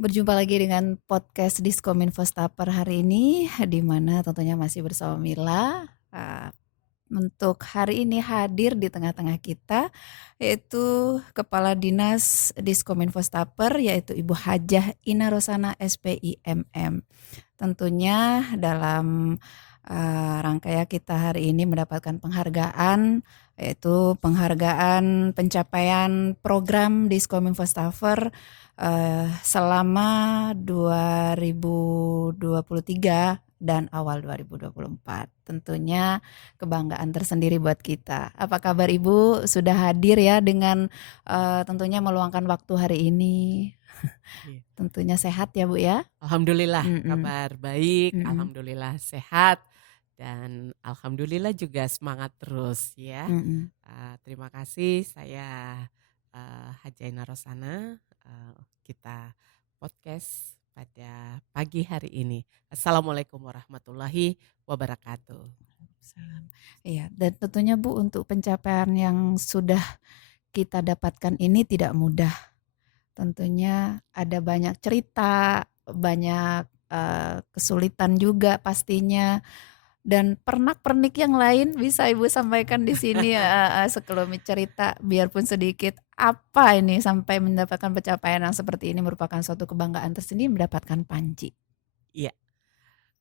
Berjumpa lagi dengan podcast Diskominfo Staper hari ini, di mana tentunya masih bersama Mila. Untuk hari ini hadir di tengah-tengah kita, yaitu Kepala Dinas Diskominfo Staper, yaitu Ibu Hajah Ina Rosana SPIMM. Tentunya dalam rangkaian kita hari ini mendapatkan penghargaan, yaitu penghargaan pencapaian program Diskominfo Staper selama 2023 dan awal 2024. Tentunya kebanggaan tersendiri buat kita. Apa kabar Ibu? Sudah hadir ya dengan tentunya meluangkan waktu hari ini. Iya. Tentunya sehat ya Bu ya? Alhamdulillah Mm-mm. kabar baik, Mm-mm. alhamdulillah sehat, dan alhamdulillah juga semangat terus ya. Mm-mm. Terima kasih saya Hajaina Rosana, kita podcast pada pagi hari ini. Assalamualaikum warahmatullahi wabarakatuh. Salam. Iya, dan tentunya Bu untuk pencapaian yang sudah kita dapatkan ini tidak mudah. Tentunya ada banyak cerita, banyak kesulitan juga pastinya, dan pernak-pernik yang lain bisa Ibu sampaikan di sini sekelumit cerita biarpun sedikit. Apa ini sampai mendapatkan pencapaian yang seperti ini merupakan suatu kebanggaan tersendiri mendapatkan panji. Iya,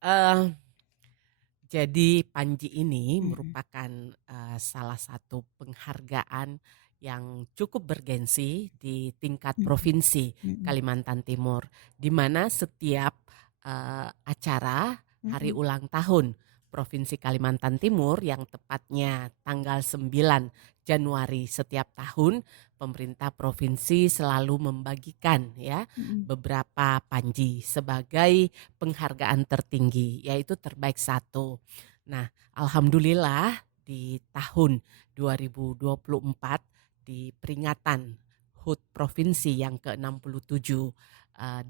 eh, jadi Panji ini Mm-mm. merupakan salah satu penghargaan yang cukup bergensi di tingkat Mm-mm. provinsi Mm-mm. Kalimantan Timur, di mana setiap acara hari Mm-mm. ulang tahun Provinsi Kalimantan Timur yang tepatnya tanggal 9 Januari setiap tahun, pemerintah provinsi selalu membagikan ya Mm-mm. beberapa panji sebagai penghargaan tertinggi, yaitu terbaik satu. Nah, alhamdulillah di tahun 2024 di peringatan HUT Provinsi yang ke-67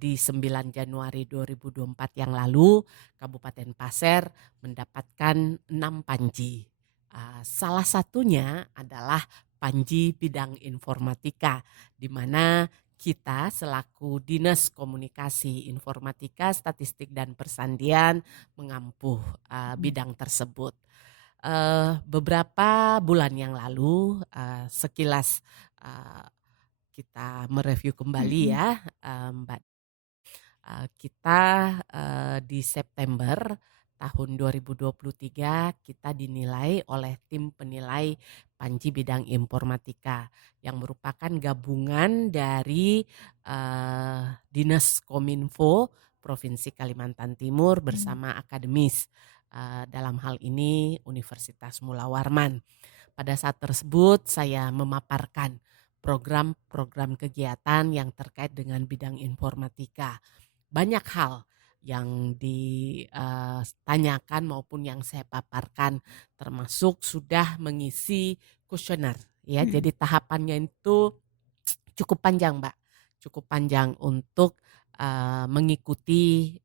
di 9 Januari 2024 yang lalu, Kabupaten Pasir mendapatkan 6 panji. Salah satunya adalah panji bidang informatika, di mana kita selaku Dinas Komunikasi Informatika, Statistik dan Persandian mengampuh bidang tersebut. Beberapa bulan yang lalu, sekilas kita mereview kembali Mm-mm. ya, Mbak. Kita di September tahun 2023 kita dinilai oleh tim penilai Panji Bidang Informatika yang merupakan gabungan dari Dinas Kominfo Provinsi Kalimantan Timur bersama akademis, dalam hal ini Universitas Mula Warman. Pada saat tersebut saya memaparkan program-program kegiatan yang terkait dengan bidang informatika. Banyak hal yang ditanyakan maupun yang saya paparkan, termasuk sudah mengisi kuesioner ya. Mm-mm. Jadi tahapannya itu cukup panjang, Mbak. Cukup panjang untuk mengikuti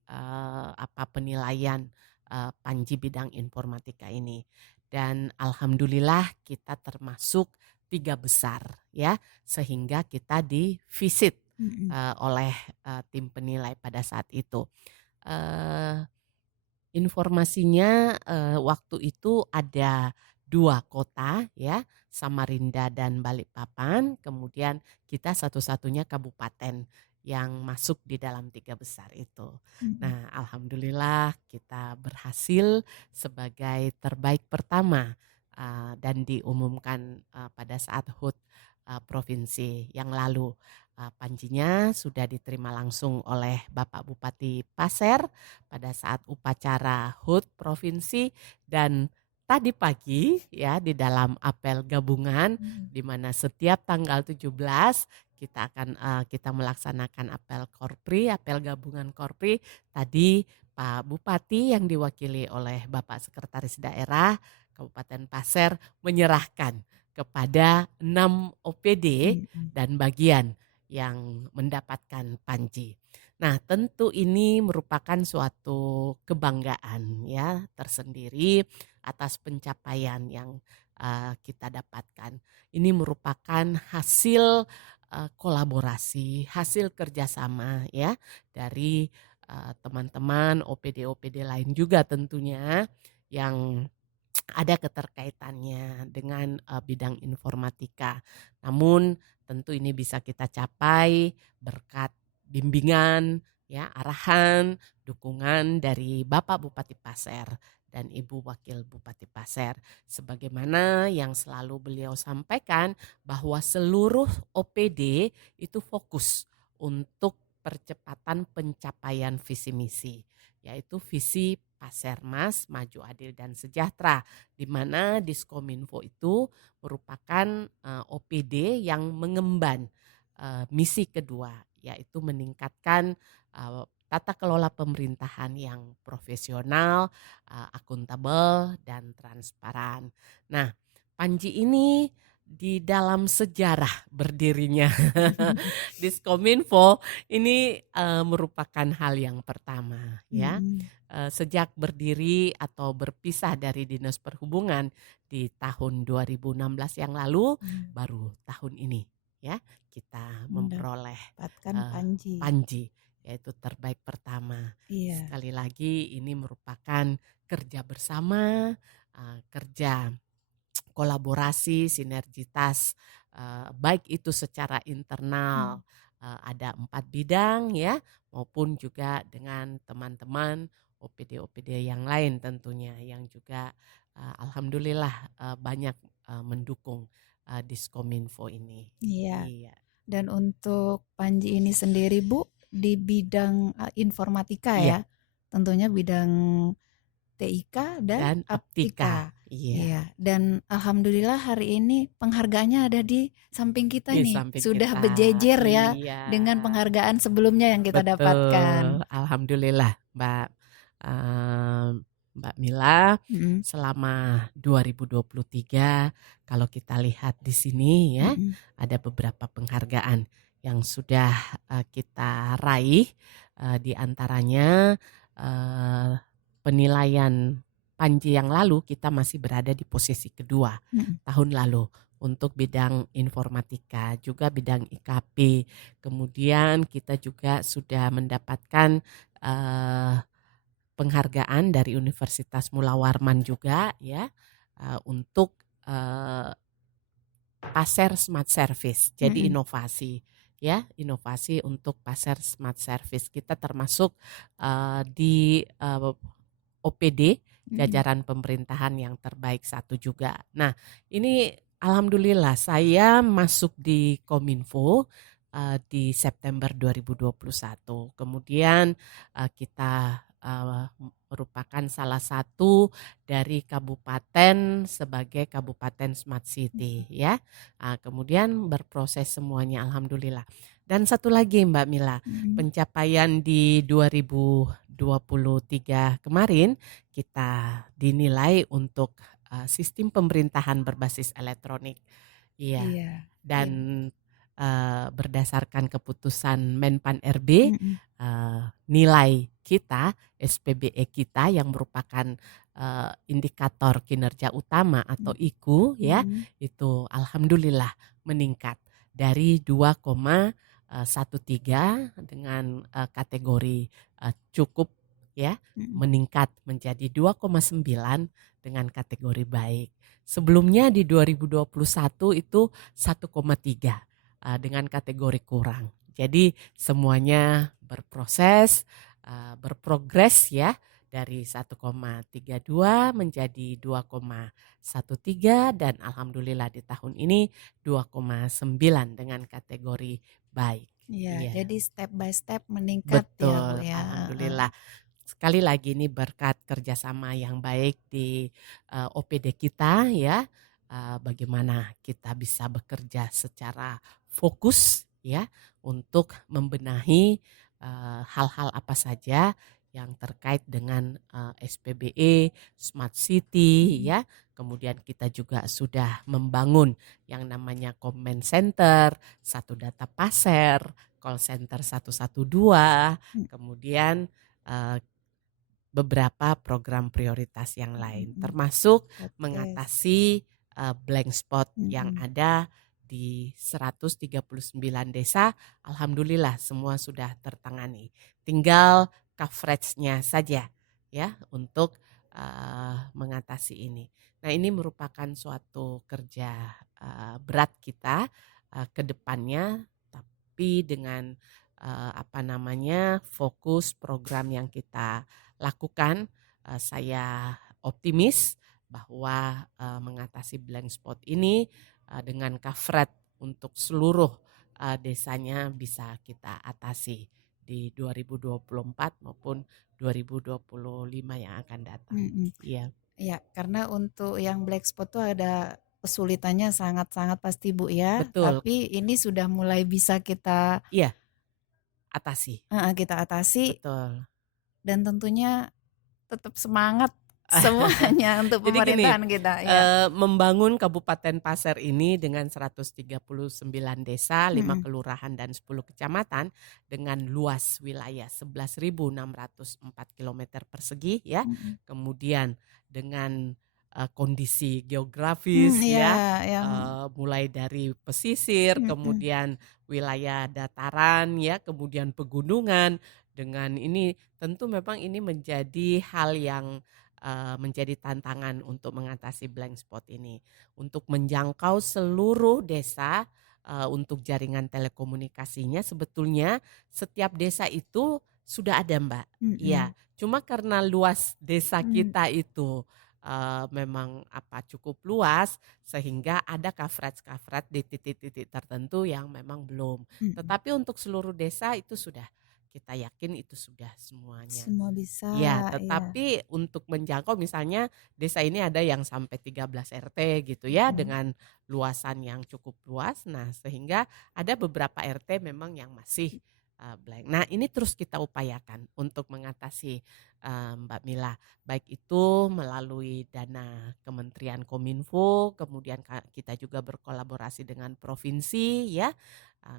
penilaian Panji Bidang Informatika ini. Dan alhamdulillah kita termasuk 3 besar ya, sehingga kita divisit Mm-mm. oleh tim penilai pada saat itu. Eee, Informasinya waktu itu ada 2 kota ya, Samarinda dan Balikpapan, kemudian kita satu-satunya kabupaten yang masuk di dalam 3 besar itu. Mm-mm. Nah, alhamdulillah kita berhasil sebagai terbaik pertama, dan diumumkan pada saat HUT provinsi yang lalu. Panjinya sudah diterima langsung oleh Bapak Bupati Pasir pada saat upacara HUT provinsi, dan tadi pagi ya di dalam apel gabungan Mm-mm. di mana setiap tanggal 17 kita melaksanakan apel Korpri, apel gabungan Korpri. Tadi Pak Bupati yang diwakili oleh Bapak Sekretaris Daerah Kabupaten Pasir menyerahkan kepada 6 OPD Mm-mm. dan bagian yang mendapatkan panji. Nah, tentu ini merupakan suatu kebanggaan ya tersendiri atas pencapaian yang kita dapatkan. Ini merupakan hasil kolaborasi, hasil kerjasama ya dari teman-teman OPD-OPD lain juga tentunya yang ada keterkaitannya dengan bidang informatika. Namun tentu ini bisa kita capai berkat bimbingan, ya, arahan, dukungan dari Bapak Bupati Pasir dan Ibu Wakil Bupati Pasir. Sebagaimana yang selalu beliau sampaikan bahwa seluruh OPD itu fokus untuk percepatan pencapaian visi misi, yaitu visi Pasermas Maju Adil dan Sejahtera, di mana Diskominfo itu merupakan OPD yang mengemban misi kedua, yaitu meningkatkan tata kelola pemerintahan yang profesional, akuntabel, dan transparan. Nah, Panji ini di dalam sejarah berdirinya Diskominfo ini merupakan hal yang pertama ya. Mm-mm. Sejak berdiri atau berpisah dari Dinas Perhubungan di tahun 2016 yang lalu, Mm. baru tahun ini ya kita memperoleh Mendapatkan Panji. Panji, yaitu terbaik pertama. Iya. Sekali lagi ini merupakan kerja bersama, kerja kolaborasi, sinergitas, baik itu secara internal, ada 4 bidang ya, maupun juga dengan teman-teman OPD-OPD yang lain tentunya yang juga alhamdulillah banyak mendukung Diskominfo ini. Iya. Iya. Dan untuk Panji ini sendiri Bu, di bidang informatika Iya, ya, tentunya bidang TIK dan dan Aptika. Aptika. Iya, Iya, dan alhamdulillah hari ini penghargaannya ada di samping kita di nih. samping Sudah kita. berjejer ya Iya. dengan penghargaan sebelumnya yang kita Betul, dapatkan. alhamdulillah eee, Mbak Mila, Mm-mm, selama 2023 kalau kita lihat di sini ya, mm-mm, ada beberapa penghargaan yang sudah kita raih, di antaranya penilaian Panji yang lalu kita masih berada di posisi kedua mm-mm, tahun lalu untuk bidang informatika, juga bidang IKP. Kemudian kita juga sudah mendapatkan penghargaan dari Universitas Mula Warman juga ya, untuk Passer Smart Service. Jadi mm-mm, inovasi ya, inovasi untuk Passer Smart Service. Kita termasuk di OPD mm-mm, jajaran pemerintahan yang terbaik satu juga. Nah, ini alhamdulillah saya masuk di Kominfo di September 2021. Kemudian kita merupakan salah satu dari kabupaten sebagai kabupaten Smart City ya. Kemudian berproses semuanya alhamdulillah. Dan satu lagi Mbak Mila, mm-mm. pencapaian di 2023 kemarin kita dinilai untuk sistem pemerintahan berbasis elektronik. Iya. Iya, Dan iya, berdasarkan keputusan Menpan RB, mm-mm, nilai kita SPBE kita yang merupakan indikator kinerja utama atau IKU ya, mm-mm, itu alhamdulillah meningkat dari 2,13 dengan kategori cukup ya, mm-mm. meningkat menjadi 2,9 dengan kategori baik. Sebelumnya di 2021 itu 1,3 dengan kategori kurang. Jadi semuanya berproses, berprogres ya, dari 1,32 menjadi 2,13 dan alhamdulillah di tahun ini 2,9 dengan kategori baik. Iya, Iya, jadi step by step meningkat ya Bu betul, ya. Heeh. alhamdulillah. Sekali lagi ini berkat kerjasama yang baik di OPD kita ya, bagaimana kita bisa bekerja secara fokus ya untuk membenahi hal-hal apa saja yang terkait dengan SPBE, Smart City Mm-mm, ya. Kemudian kita juga sudah membangun yang namanya Command Center, satu data passer, call center 112, mm-mm, kemudian eh, beberapa program prioritas yang lain, mm-mm. termasuk Podcast. mengatasi blank spot yang Mm-mm. ada di 139 desa, alhamdulillah semua sudah tertangani. Tinggal coverage-nya saja ya untuk mengatasi ini. Nah, ini merupakan suatu kerja berat kita ke depannya, tapi dengan fokus program yang kita lakukan, saya optimis bahwa mengatasi blank spot ini dengan coverage untuk seluruh desanya bisa kita atasi di 2024 maupun 2025 yang akan datang. Mhm. Iya, Iya, karena untuk yang black spot tuh ada kesulitannya sangat-sangat pasti Bu ya, betul. tapi ini sudah mulai bisa kita Iya, atasi. kita atasi Betul. dan tentunya tetap semangat semuanya untuk Jadi gini, pemerintahan kita, ya. membangun Kabupaten Pasir ini dengan 139 desa, 5 Mhm, kelurahan dan 10 kecamatan dengan luas wilayah 11.604 kilometer persegi ya. mhm. Kemudian dengan kondisi geografis Iya, ya, yang mulai dari pesisir, mhm, kemudian wilayah dataran ya, kemudian pegunungan. Dengan ini tentu memang ini menjadi hal yang menjadi tantangan untuk mengatasi blank spot ini. Untuk menjangkau seluruh desa, untuk jaringan telekomunikasinya sebetulnya setiap desa itu sudah ada, Mbak. Iya, mhm, cuma karena luas desa mmm, kita itu, memang cukup luas sehingga ada coverage-coverage di titik-titik tertentu yang memang belum. mhm. Tetapi untuk seluruh desa itu sudah, kita yakin itu sudah semuanya. Semua bisa, Ya, iya, tetapi untuk menjangkau misalnya desa ini ada yang sampai 13 RT gitu ya mhm, dengan luasan yang cukup luas. Nah, sehingga ada beberapa RT memang yang masih blank. Nah, ini terus kita upayakan untuk mengatasi Mbak Mila, baik itu melalui dana Kementerian Kominfo, kemudian kita juga berkolaborasi dengan provinsi ya,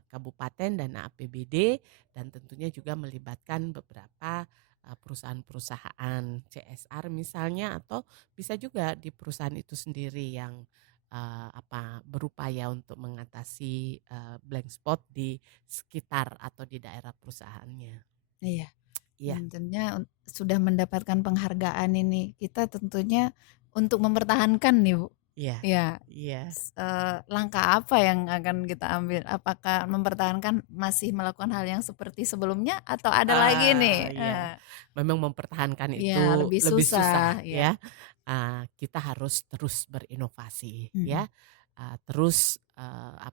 kabupaten dana APBD dan tentunya juga melibatkan beberapa perusahaan-perusahaan CSR misalnya atau bisa juga di perusahaan itu sendiri yang berupaya untuk mengatasi blank spot di sekitar atau di daerah perusahaannya. iya. Iya, Dan tentunya sudah mendapatkan penghargaan ini, kita tentunya untuk mempertahankan nih Bu, iya, ya, iya. langkah apa yang akan kita ambil? Apakah mempertahankan masih melakukan hal yang seperti sebelumnya atau ada lagi nih? Iya, memang mempertahankan Iya itu lebih lebih susah susah, iya, ya. Kita harus terus berinovasi ya, mhm, terus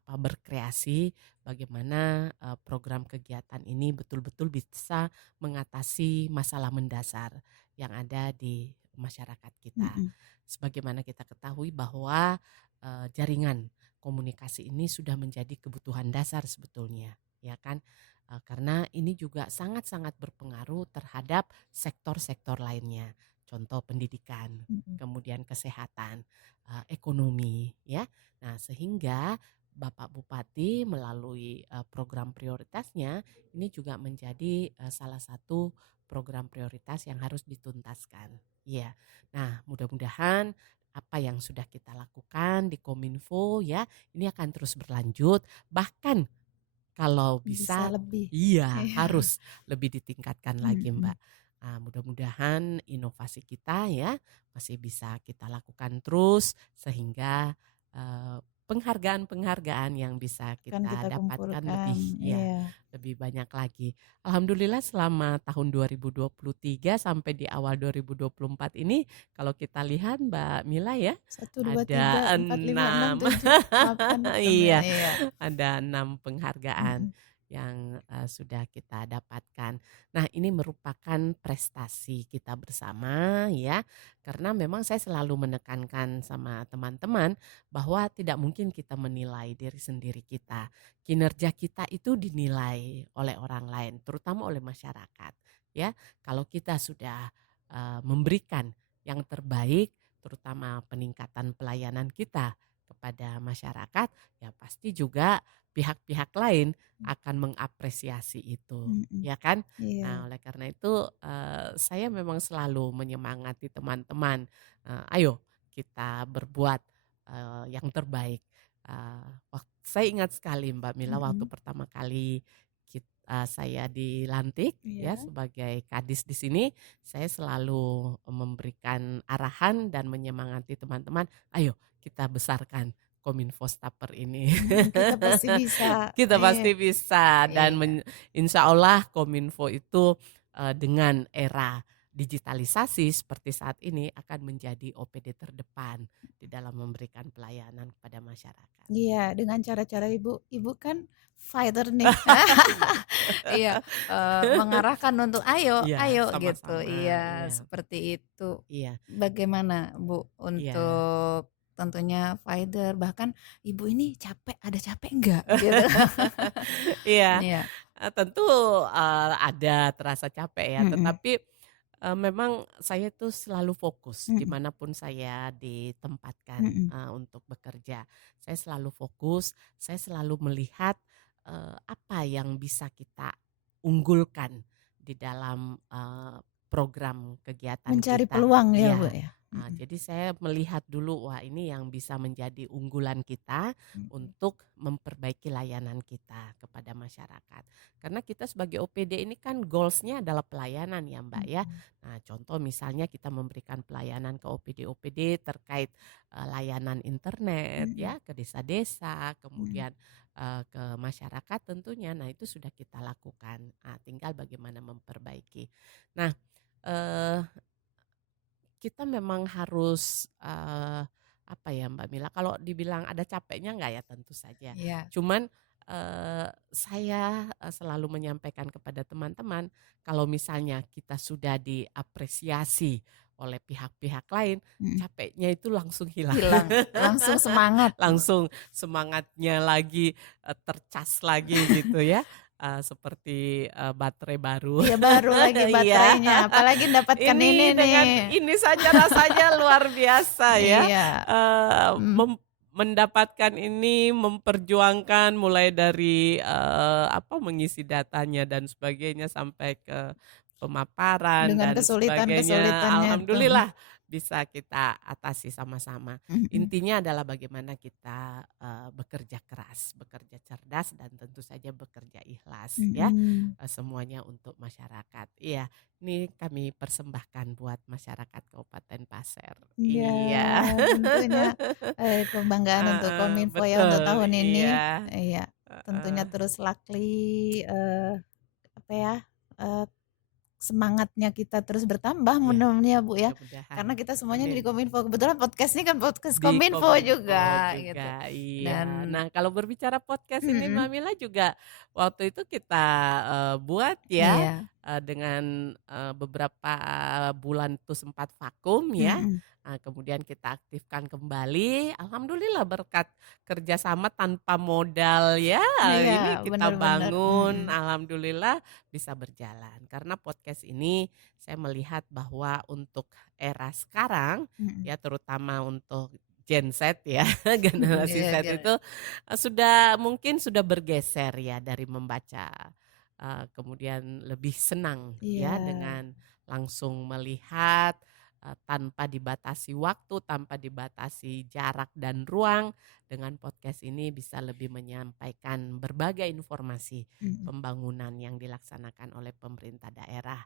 berkreasi bagaimana program kegiatan ini betul-betul bisa mengatasi masalah mendasar yang ada di masyarakat kita. mhm, Sebagaimana kita ketahui bahwa jaringan komunikasi ini sudah menjadi kebutuhan dasar sebetulnya, ya kan? Karena ini juga sangat-sangat berpengaruh terhadap sektor-sektor lainnya. Contoh pendidikan, mhm, kemudian kesehatan, ekonomi ya. Nah, sehingga Bapak Bupati melalui program prioritasnya ini juga menjadi salah satu program prioritas yang harus dituntaskan. Iya. Nah, mudah-mudahan apa yang sudah kita lakukan di Kominfo ya, ini akan terus berlanjut, bahkan kalau bisa bisa lebih. iya, Iya, harus lebih ditingkatkan lagi, mhm, Mbak. Mudah-mudahan inovasi kita ya masih bisa kita lakukan terus sehingga eee, penghargaan-penghargaan yang bisa kan kita kita dapatkan kumpulkan, lebih ya, iya. lebih banyak lagi. Alhamdulillah selama tahun 2023 sampai di awal 2024 ini kalau kita lihat Mbak Mila ya, 1, 2, 3, ada 4, 5, 6, 6 7, 8 iya. iya, Ada 6 penghargaan mhm, yang sudah kita dapatkan. Nah, ini merupakan prestasi kita bersama ya, karena memang saya selalu menekankan sama teman-teman bahwa tidak mungkin kita menilai diri sendiri kita. Kinerja kita itu dinilai oleh orang lain, terutama oleh masyarakat ya. Kalau kita sudah memberikan yang terbaik, terutama peningkatan pelayanan kita kepada masyarakat, ya pasti juga pihak-pihak lain akan mengapresiasi itu, mhm, ya kan? iya, Nah, oleh karena itu saya memang selalu menyemangati teman-teman, ayo kita berbuat yang terbaik. Saya ingat sekali Mbak Mila waktu Mhm. pertama kali saya dilantik ya Iya. sebagai kadis di sini, saya selalu memberikan arahan dan menyemangati teman-teman, "Ayo kita besarkan Kominfo Staper ini." Kita pasti bisa. Kita Iya. pasti bisa dan Iya. insya Allah Kominfo itu, dengan era digitalisasi seperti saat ini akan menjadi OPD terdepan di dalam memberikan pelayanan kepada masyarakat. Iya, dengan cara-cara Ibu, Ibu kan fighter nih. Iya. Iya, mengarahkan untuk, "Ayo Iya, ayo," gitu. sama-sama, Iya, iya seperti itu. iya Bagaimana Bu iya. untuk tentunya fighter, bahkan Ibu ini capek, ada capek enggak? Gitu. Iya, Iya. tentu, ada terasa capek ya, Mhm. tetapi, memang saya tuh selalu fokus di Mhm. mana pun saya ditempatkan, Mhm. untuk bekerja. Saya selalu fokus, saya selalu melihat, apa yang bisa kita unggulkan di dalam, program kegiatan Mencari kita. peluang ya Bu Iya, ya? Mhm. jadi saya melihat dulu, wah ini yang bisa menjadi unggulan kita Mhm. untuk memperbaiki layanan kita kepada masyarakat. Karena kita sebagai OPD ini kan goals-nya adalah pelayanan ya Mbak ya. Mhm. Nah contoh misalnya kita memberikan pelayanan ke OPD-OPD terkait layanan internet Mhm. ya ke desa-desa, Mhm. kemudian ke masyarakat tentunya. Nah itu sudah kita lakukan. Nah, tinggal bagaimana memperbaiki. Nah, eh, kita memang harus, apa ya Mbak Mila, kalau dibilang ada capeknya enggak ya tentu saja. Iya. Cuman, saya, selalu menyampaikan kepada teman-teman, kalau misalnya kita sudah diapresiasi oleh pihak-pihak lain, Mhm. capeknya itu langsung hilang. Hilang, langsung semangat. Langsung semangatnya lagi, tercas lagi gitu ya, seperti, baterai baru. Iya baru lagi Iya. baterainya, apalagi mendapatkan ini Ini nih. dengan ini saja rasanya luar biasa ya, Iya. Mmm. mendapatkan ini, memperjuangkan mulai dari, mengisi datanya dan sebagainya sampai ke pemaparan Dengan dan sebagainya. kesulitan-kesulitannya tuh. Alhamdulillah bisa kita atasi sama-sama. Mhm. Intinya adalah bagaimana kita, bekerja keras, bekerja cerdas dan tentu saja bekerja ikhlas ya, Mhm. semuanya untuk masyarakat. Iya, ini kami persembahkan buat masyarakat Kabupaten Pasir. Iya, Iya. tentunya, kebanggaan untuk Heeh, Kominfo ya untuk betul, tahun ini. iya, Iya, tentunya heeh, terus apa ya, eee, semangatnya kita terus bertambah iya, mudah-mudahan ya, Bu, ya. mudah-mudahan, Karena kita semuanya di amin. Kominfo, kebetulan podcast ini kan podcast Di Kominfo Kominfo juga gitu. juga, iya. Dan Nah, kalau berbicara podcast ini mhm, Mbak Mila juga waktu itu kita, buat ya, iya. dengan, beberapa bulan itu sempat vakum ya, Mhm. kemudian kita aktifkan kembali, alhamdulillah berkat kerjasama tanpa modal ya, Iya, ini kita bener bener, bangun, mhm. alhamdulillah bisa berjalan. Karena podcast ini saya melihat bahwa untuk era sekarang Mhm. ya terutama untuk Gen Z ya, generasi Iya, Z itu, mungkin sudah bergeser ya dari membaca, kemudian lebih senang iya, ya dengan langsung melihat, tanpa dibatasi waktu, tanpa dibatasi jarak dan ruang. Dengan podcast ini bisa lebih menyampaikan berbagai informasi mhm. pembangunan yang dilaksanakan oleh pemerintah daerah.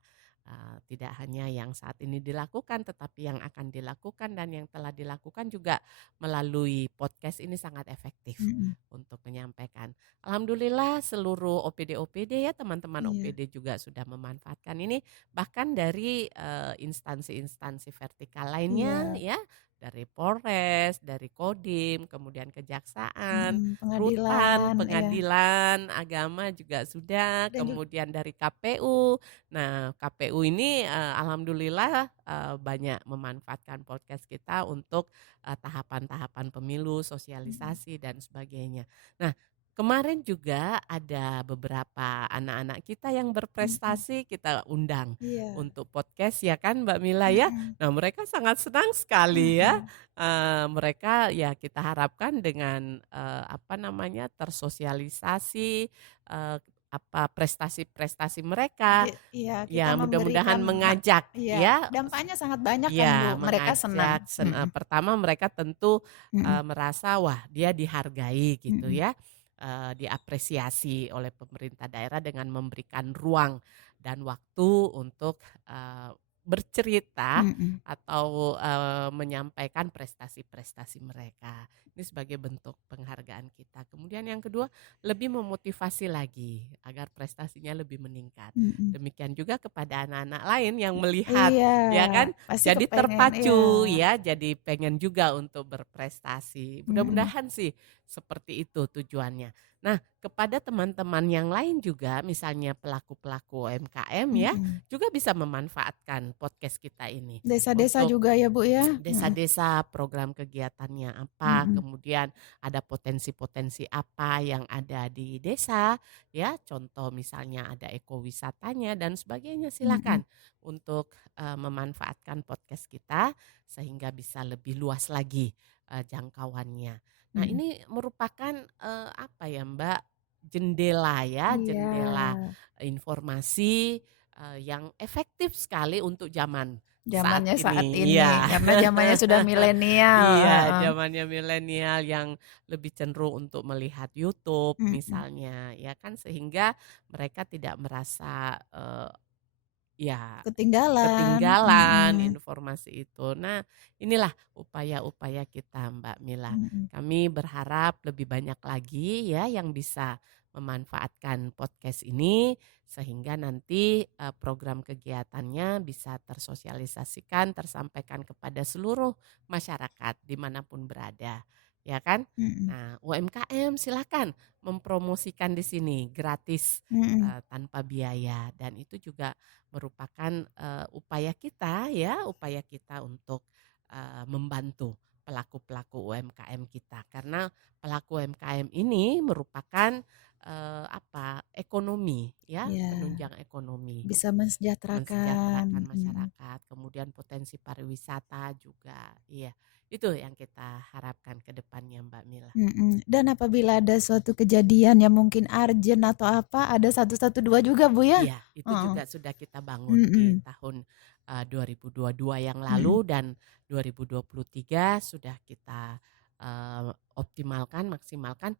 Tidak hanya yang saat ini dilakukan, tetapi yang akan dilakukan dan yang telah dilakukan juga melalui podcast ini sangat efektif Mhm. untuk menyampaikan. Alhamdulillah seluruh OPD-OPD ya teman-teman Iya. OPD juga sudah memanfaatkan ini, bahkan dari instansi-instansi vertikal lainnya Iya. ya, dari Polres, dari Kodim, kemudian Kejaksaan, Mhm. Rutan, Pengadilan, iya. Pengadilan, Agama juga sudah, Dan kemudian dari KPU. Nah, KPU ini, alhamdulillah, banyak memanfaatkan podcast kita untuk, tahapan-tahapan pemilu, mhm. sosialisasi dan sebagainya. Nah, kemarin juga ada beberapa anak-anak kita yang Mhm. berprestasi kita undang Iya. untuk podcast ya kan Mbak Mila ya. Mhm. Nah, mereka sangat senang sekali ya, Mhm. mereka ya kita harapkan dengan, tersosialisasi, prestasi-prestasi mereka. Iya, kita Ya mudah-mudahan memberikan mengajak iya, ya. dampaknya sangat banyak kan, Ya, Bu, mereka senang. mengajak Mhm, pertama mereka tentu, mhm, merasa wah dia dihargai gitu mhm, ya, diapresiasi oleh pemerintah daerah dengan memberikan ruang dan waktu untuk, bercerita mhm, atau, menyampaikan prestasi-prestasi mereka. Ini sebagai bentuk penghargaan kita. Kemudian yang kedua, lebih memotivasi lagi agar prestasinya lebih meningkat. mhm. Demikian juga kepada anak-anak lain yang melihat, Iya, ya kan? pasti Jadi kepengen iya, terpacu ya, jadi pengen juga untuk berprestasi. mhm, Mudah-mudahan sih seperti itu tujuannya. Nah, kepada teman-teman yang lain juga, misalnya pelaku-pelaku UMKM ya, mhm. juga bisa memanfaatkan podcast kita ini Desa-desa untuk juga ya, Bu, ya? Mhm, desa-desa, program kegiatannya apa, mhm, kemudian ada potensi-potensi apa yang ada di desa, ya, contoh misalnya ada ekowisatanya dan sebagainya. mhm, Silakan untuk memanfaatkan podcast kita sehingga bisa lebih luas lagi jangkauannya. Nah, mhm. ini merupakan apa ya, Mbak, jendela ya, Iya, jendela informasi yang efektif sekali untuk zaman saat zamannya saat ini, ini, iya. karena zamannya sudah milenial, Iya, heeh, zamannya milenial yang lebih cenderung untuk melihat YouTube mhm. misalnya, ya kan, sehingga mereka tidak merasa, ya Ketinggalan, ketinggalan mhm, informasi itu. Nah, inilah upaya-upaya kita, Mbak Mila. mhm, Kami berharap lebih banyak lagi ya yang bisa memanfaatkan podcast ini sehingga nanti program kegiatannya bisa tersosialisasikan, tersampaikan kepada seluruh masyarakat dimanapun berada, ya kan? mhm, Nah, UMKM silakan mempromosikan di sini gratis mhm, tanpa biaya dan itu juga merupakan, upaya kita ya, upaya kita untuk, membantu pelaku-pelaku UMKM kita. Karena pelaku UMKM ini merupakan, ekonomi ya, iya, penunjang ekonomi, bisa mensejahterakan, mensejahterakan mhm. masyarakat, kemudian potensi pariwisata juga, iya. Itu yang kita harapkan ke depannya, Mbak Mila. Mhm, dan apabila ada suatu kejadian yang mungkin urgent atau apa, ada 112 juga, Bu, ya? Iya, itu Heeh, juga sudah kita bangun di mhm, tahun, 2022 yang mhm, lalu dan 2023 sudah kita, optimalkan, maksimalkan.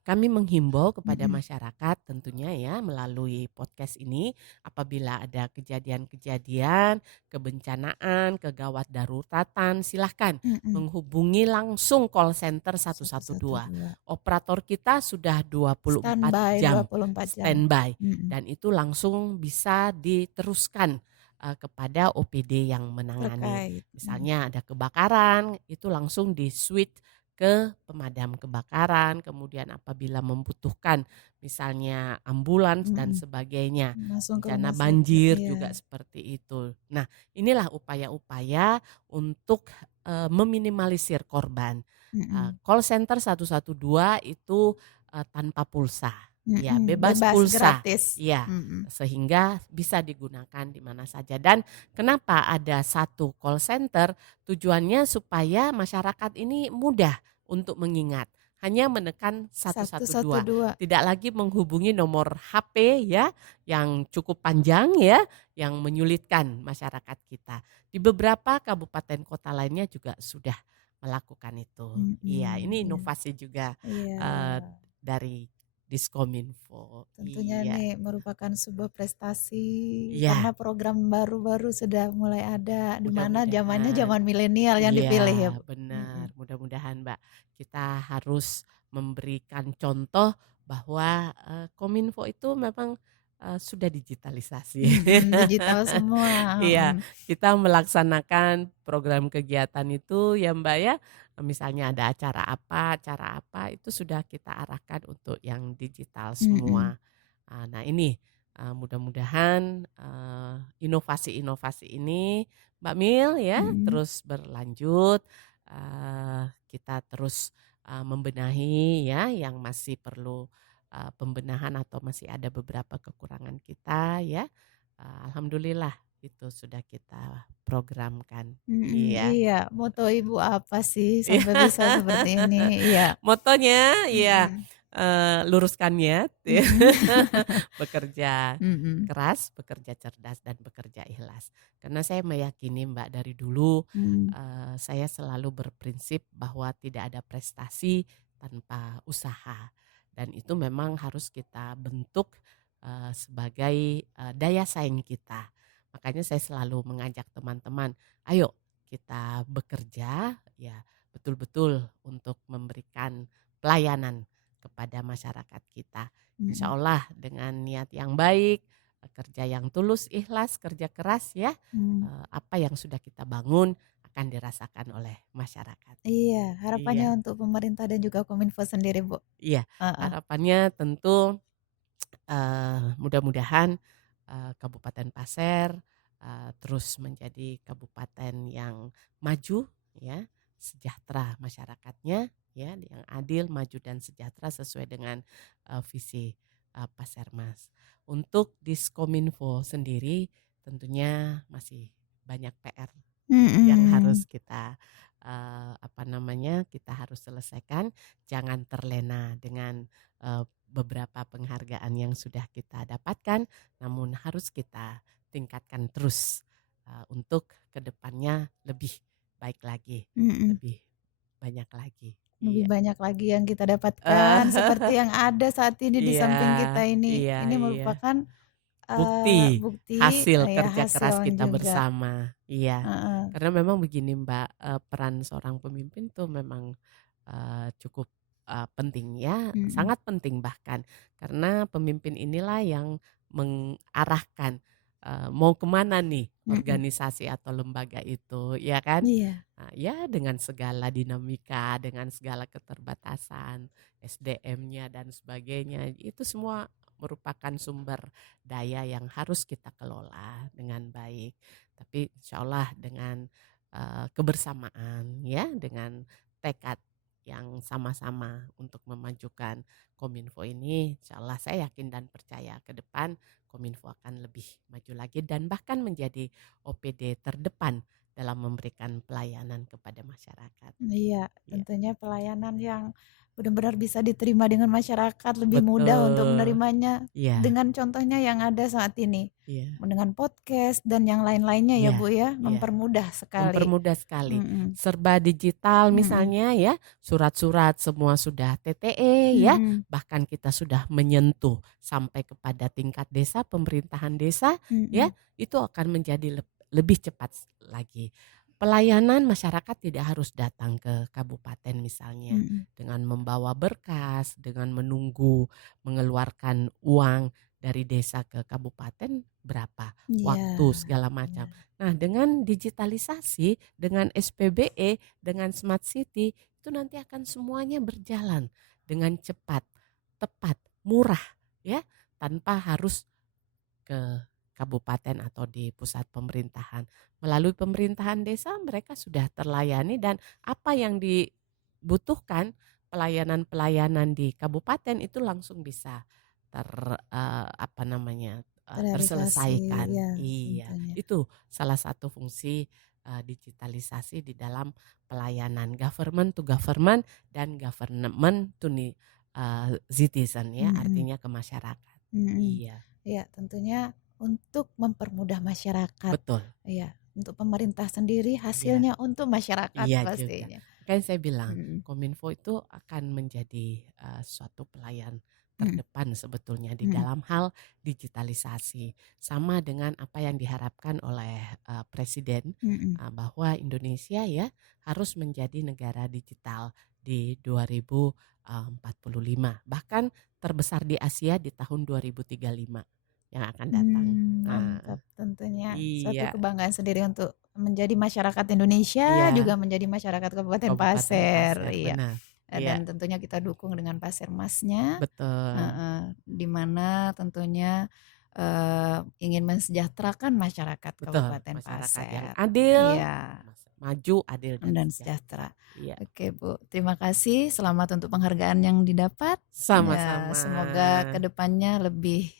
Kami menghimbau kepada mhm, masyarakat tentunya ya melalui podcast ini apabila ada kejadian-kejadian, kebencanaan, kegawat daruratan, silahkan mhm, menghubungi langsung call center 112. 112, Operator kita sudah 24 standby jam 24 jam, standby mhm, dan itu langsung bisa diteruskan, kepada OPD yang menangani. terkait, Misalnya ada kebakaran, itu langsung di-switch ke pemadam kebakaran, kemudian apabila membutuhkan misalnya ambulans dan mhm, sebagainya, langsung ke bencana rumah sakit, banjir iya, juga seperti itu. Nah, inilah upaya-upaya untuk, meminimalisir korban. mhm, Call center 112 itu, tanpa pulsa. Ya, mhm, bebas bebas, pulsa. gratis, Iya, mhm, sehingga bisa digunakan di mana saja dan kenapa ada satu call center, tujuannya supaya masyarakat ini mudah untuk mengingat. Hanya menekan 112, 112, tidak lagi menghubungi nomor HP ya, yang cukup panjang ya, yang menyulitkan masyarakat kita. Di beberapa kabupaten kota lainnya juga sudah melakukan itu. Iya, mhm, ini iya, inovasi juga, iya. dari Diskominfo, Tentunya iya. ini merupakan sebuah prestasi Iya, karena program baru-baru sudah mulai ada, di mana zamannya mudah-mudahan. zaman milenial yang Iya, dipilih ya, Bu? benar. Mhm. Mudah-mudahan, Mbak, kita harus memberikan contoh bahwa, Kominfo itu memang, sudah digitalisasi. Mhm, digital semua, Iya, mhm. kita melaksanakan program kegiatan itu ya, Mbak, ya, misalnya ada acara apa, itu sudah kita arahkan untuk yang digital Mhm, semua. Nah ini, mudah-mudahan, inovasi-inovasi ini Mbak Mil ya mhm, terus berlanjut, kita terus, membenahi ya yang masih perlu, pembenahan atau masih ada beberapa kekurangan kita ya, alhamdulillah itu sudah kita programkan. mhm, Iya. iya, moto Ibu apa sih Iya. sampai bisa seperti ini? Iya, Motonya ya mhm, luruskan niat ya. Mhm. Bekerja Mhm. keras, bekerja cerdas, dan bekerja ikhlas. Karena saya meyakini Mbak dari dulu, Mmm. saya selalu berprinsip bahwa tidak ada prestasi tanpa usaha. Dan itu memang harus kita bentuk, sebagai, daya saing kita. Makanya saya selalu mengajak teman-teman, "Ayo kita bekerja ya betul-betul untuk memberikan pelayanan kepada masyarakat kita. Insya Mhm. Allah dengan niat yang baik, kerja yang tulus, ikhlas, kerja keras ya, Mmm. apa yang sudah kita bangun akan dirasakan oleh masyarakat." Iya, harapannya Iya, untuk pemerintah dan juga Kominfo sendiri, Bu? iya. Heeh. Harapannya tentu, mudah-mudahan, Kabupaten Pasir, terus menjadi kabupaten yang maju ya, sejahtera masyarakatnya ya, yang adil, maju dan sejahtera sesuai dengan, visi, Pasirmas. Untuk Diskominfo sendiri tentunya masih banyak PR yang Mhm. harus kita, kita harus selesaikan. Jangan terlena dengan, beberapa penghargaan yang sudah kita dapatkan, namun harus kita tingkatkan terus, untuk kedepannya lebih baik lagi, Mhm. lebih banyak lagi. Lebih Iya. banyak lagi yang kita dapatkan, seperti Eee, yang ada saat ini di iya samping kita ini. iya Ini iya. merupakan, Bukti, bukti, hasil ya kerja keras hasil kita juga. bersama, iya. Heeh. Karena memang begini Mbak, peran seorang pemimpin tuh memang, cukup, penting ya, Mhm. sangat penting bahkan. Karena pemimpin inilah yang mengarahkan, mau kemana nih Mhm. organisasi atau lembaga itu, ya kan? Iya. Nah, ya dengan segala dinamika, dengan segala keterbatasan, SDM-nya dan sebagainya, itu semua merupakan sumber daya yang harus kita kelola dengan baik. Tapi insya Allah dengan, kebersamaan ya, dengan tekad yang sama-sama untuk memajukan Kominfo ini, insya Allah saya yakin dan percaya ke depan Kominfo akan lebih maju lagi dan bahkan menjadi OPD terdepan dalam memberikan pelayanan kepada masyarakat. Iya, Ya, tentunya pelayanan yang benar-benar bisa diterima dengan masyarakat, lebih mudah untuk betul. menerimanya Iya, dengan contohnya yang ada saat ini. iya, Dengan podcast dan yang lain-lainnya ya, iya, Bu, ya, iya. mempermudah sekali. Mempermudah sekali. Mhm. Serba digital Mhm. misalnya ya, surat-surat semua sudah TTE ya, Mhm. bahkan kita sudah menyentuh sampai kepada tingkat desa, pemerintahan desa ya, Mhm. itu akan menjadi lebih cepat lagi. Pelayanan masyarakat tidak harus datang ke kabupaten misalnya, Mhm. dengan membawa berkas, dengan menunggu mengeluarkan uang dari desa ke kabupaten berapa, Iya, waktu segala macam. benar. Nah, dengan digitalisasi, dengan SPBE, dengan Smart City, itu nanti akan semuanya berjalan dengan cepat, tepat, murah, ya, tanpa harus ke kabupaten atau di pusat pemerintahan. Melalui pemerintahan desa mereka sudah terlayani dan apa yang dibutuhkan pelayanan-pelayanan di kabupaten itu langsung bisa ter Terrealisasi, terselesaikan. ya Iya, tentunya. itu salah satu fungsi digitalisasi di dalam pelayanan government to government dan government to citizen ya, Mhm. artinya ke masyarakat. Mhm. Iya. Iya, tentunya untuk mempermudah masyarakat. Betul, Iya, untuk pemerintah sendiri, iya, hasilnya untuk masyarakat iya juga. pastinya. Makanya saya bilang, Mhm. Kominfo itu akan menjadi, suatu pelayan Mhm. terdepan sebetulnya di Mhm. dalam hal digitalisasi. Sama dengan apa yang diharapkan oleh, presiden, Mhm. bahwa Indonesia ya harus menjadi negara digital di 2045, bahkan terbesar di Asia di tahun 2035 yang akan datang. Nah, Mantap tentunya. Suatu iya, kebanggaan sendiri untuk menjadi masyarakat Indonesia, juga iya. menjadi masyarakat Kabupaten Kabupaten Pasir, Pasir, iya. benar. Iya, Dan tentunya kita dukung dengan Pasirmasnya, betul. heeh, di mana tentunya, ingin mensejahterakan masyarakat Betul, Kabupaten masyarakat yang Pasir. adil, Iya. maju, adil dan Dan sejahtera. sejahtera. Iya, Oke, Bu, terima kasih, selamat untuk penghargaan yang didapat, ya sama-sama. semoga ke depannya lebih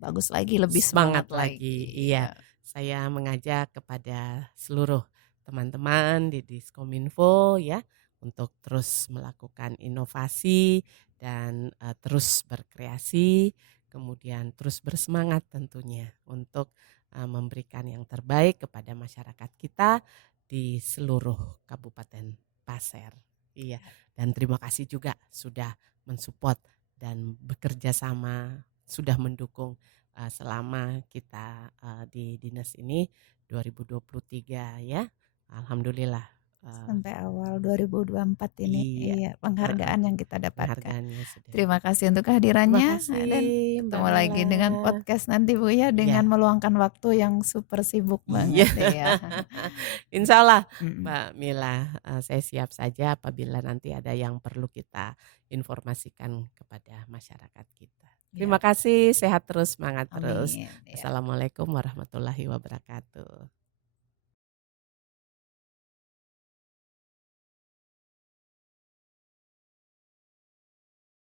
bagus lagi, lebih Semangat semangat lagi. lagi, Iya, ya. saya mengajak kepada seluruh teman-teman di Diskominfo ya untuk terus melakukan inovasi dan terus berkreasi, kemudian terus bersemangat tentunya untuk memberikan yang terbaik kepada masyarakat kita di seluruh Kabupaten Pasir. Iya, dan terima kasih juga sudah mensupport dan bekerja sama, sudah mendukung selama kita di dinas ini 2023 ya. Alhamdulillah. Sampai awal 2024 ini, Iya, iya, penghargaan yang kita dapatkan. penghargaannya sudah Terima dapat. kasih untuk Terima kehadirannya kasih dan Mbak ketemu Mila. lagi dengan podcast nanti Bu ya, dengan Iya, meluangkan waktu yang super sibuk iya. banget ya. Insya Allah Mhm, Mbak Mila, saya siap saja apabila nanti ada yang perlu kita informasikan kepada masyarakat kita. Terima ya, kasih, sehat terus, semangat terus. amin ya. Assalamualaikum warahmatullahi wabarakatuh.